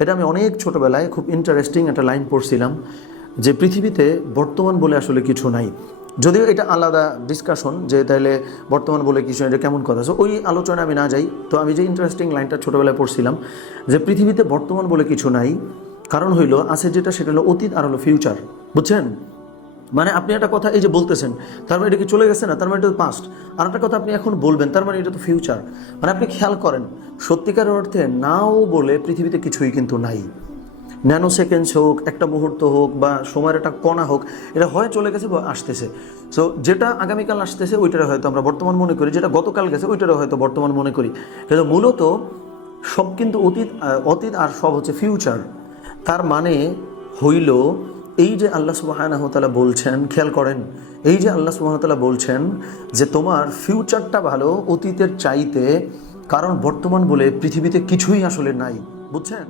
এটা আমি অনেক ছোটোবেলায় খুব ইন্টারেস্টিং একটা লাইন পড়ছিলাম যে পৃথিবীতে বর্তমান বলে আসলে কিছু নাই। যদিও এটা আলাদা ডিসকাশন যে তাইলে বর্তমান বলে কিছু এটা কেমন কথা, সো ওই আলোচনায় আমি না যাই। তো আমি যে ইন্টারেস্টিং লাইনটা ছোটোবেলায় পড়ছিলাম যে পৃথিবীতে বর্তমান বলে কিছু নাই, কারণ হইলো আছে যেটা সেটা হলো অতীত আর হলো ফিউচার। বুঝছেন? মানে আপনি একটা কথা এই যে বলতেছেন, তার মানে এটা কি চলে গেছে না, তার মানে এটা তো পাস্ট। আর একটা কথা আপনি এখন বলবেন, তার মানে এটা তো ফিউচার। মানে আপনি খেয়াল করেন, সত্যিকার অর্থে নাও বলে পৃথিবীতে কিছুই কিন্তু নাই। ন্যানো সেকেন্ডস হোক, একটা মুহূর্ত হোক, বা সময়ের একটা কণা হোক, এটা হয় চলে গেছে বা আসতেছে। সো যেটা আগামীকাল আসতেছে ওইটারে হয়তো আমরা বর্তমান মনে করি, যেটা গতকাল গেছে ওইটারে হয়তো বর্তমান মনে করি। কিন্তু মূলত সব কিন্তু অতীত আর সব হচ্ছে ফিউচার। তার মানে হইল এই যে আল্লাহ সুবহানাহু ওয়া তাআলা বলছেন, খেয়াল করেন, এই যে আল্লাহ সুবহানাহু ওয়া তাআলা বলছেন যে তোমার ফিউচারটা ভালো অতীতের চাইতে, কারণ বর্তমান বলে পৃথিবীতে কিছুই আসলে নাই। বুঝছেন?